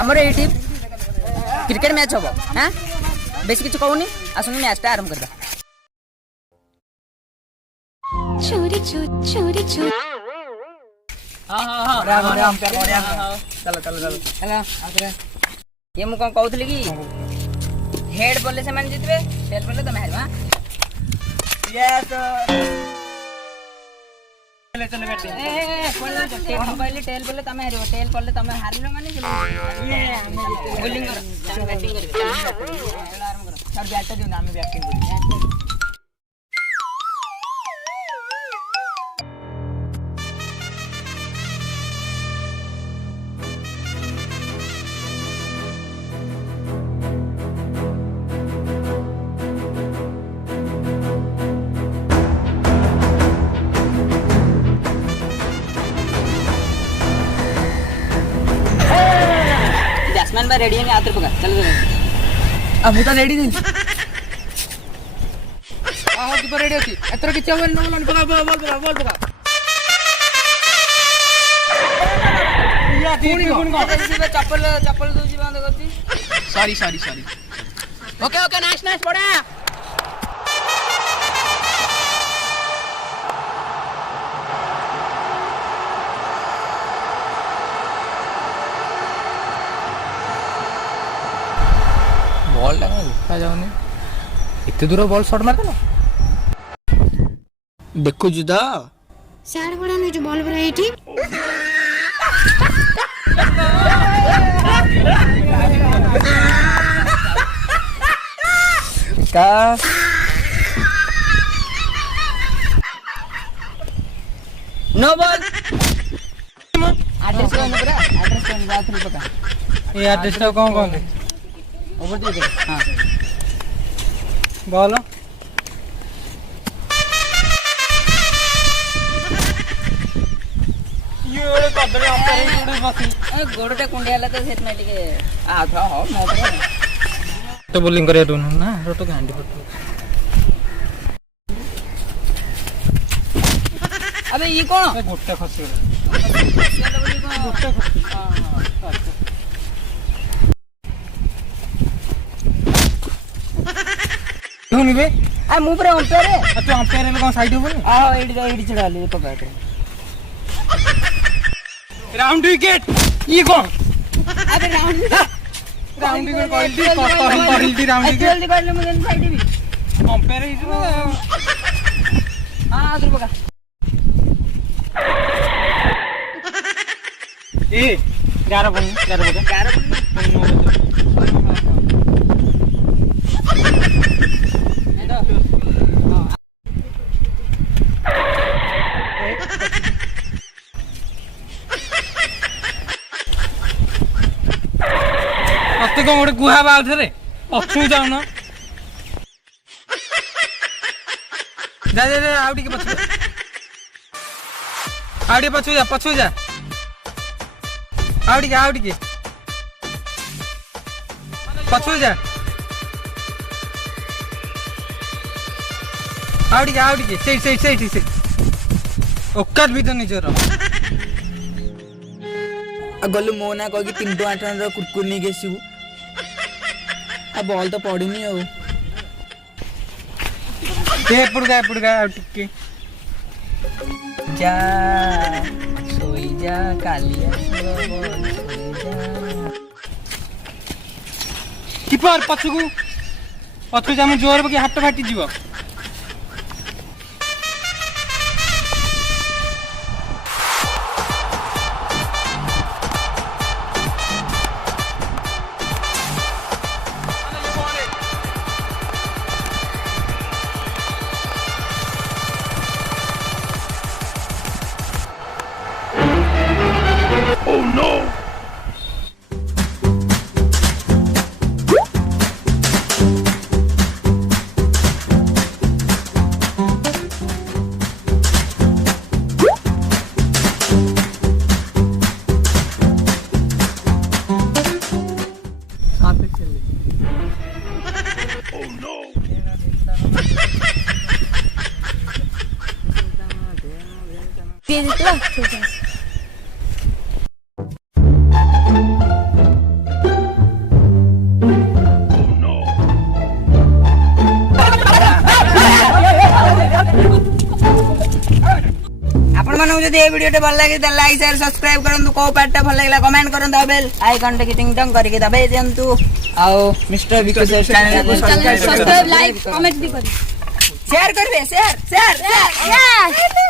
आमर ये cricket match हम हाँ बेस किसी कहूनी आसुन मैच आरंभ करवा चोरी चोरी चोरी चलो चलो चलो चलो ये मु कौन कहूली कि हेड बोले से माने जितबे टेल बोले तमे हारबा यस चले चले बैठ पहले टेल बोले तमे हारबो टेल बोले तमे हारलो माने बॉलिंग करो चार बैटिंग करो आराम करो सब बैट दो ना मैं बैटिंग करूं जैस्मिन भाई रेडी है आतर पका चल अब तो रेडी नहीं आहो की रेडी होती एतर किछ होबन न मन पका बोल पका या तीन चप्पल चप्पल दूजी बंद करती sorry sorry sorry okay okay nice nice पड़ा बॉल लगा उठा जाऊनी इतने दूर बॉल शॉट मार देला देखो जुदा सार बड़ा नहीं जो बॉल बरा एठी का नो बॉल एड्रेस कौन बरा एड्रेस कौन बात नहीं पता ये एड्रेस तो कौन है ओवर दे हां बोलो ये कदले अंपायर गुडी बसी गोडटे कुंडियाला तो सेट में टिके आ था हो मो तो बॉलिंग करे दोन ना रोटो गांडी पटो अबे ये कौन गोटे खसी गोटे खसी हां होनी बे आ मु पर अंपायर है तू अंपायर ले कौन साइड हो आ एडी चढ़ा ले तो बैठ राउंड विकेट ये कौन अबे राउंड विकेट कहली दी राउंड विकेट जल्दी कर ले मुझे साइड भी अंपायर ही जो हां आदर बगा ए 11 बन मत कौन गोटे गुहा बाउथे पछू जाऊन जा जा जा आउ टिके पछू जा पछू जा आउ टिके पछू जा आउ टिके सेट औकात भी तो निजर गलु मो ना कह 3 टଙ୍କା ର कुरकुर नहीं गेसिबु आ बॉल तो पड़ुनी हो एपड़गा टिके जा सोई जा कालिया कीपर पछू जा जोर बकी हाथ फाटी जीव ଆପଣମାନଙ୍କୁ ଯଦି এই ଭିଡିଓଟି ଭଲ ଲାଗେ ତାହେଲେ ଲାଇକ୍ ସେୟାର ସବସ୍କ୍ରାଇବ କରନ୍ତୁ କୋଉ ପାର୍ଟଟା ଭଲ ଲାଗିଲା କମେଣ୍ଟ କରନ୍ତୁ ଆଉ ବେଲ୍ ଆଇକନ୍ ଟେ ଟିଙ୍ଗ ଟଙ୍ଗ କରିକି ଦବାଇ ଦିଅନ୍ତୁ ଆଉ ମିଷ୍ଟର ବିକୁ ଚ୍ୟାନେଲକୁ ସବସ୍କ୍ରାଇବ ଲାଇକ୍ କମେଣ୍ଟ ବି କରି शेयर करबे शेयर शेयर शेयर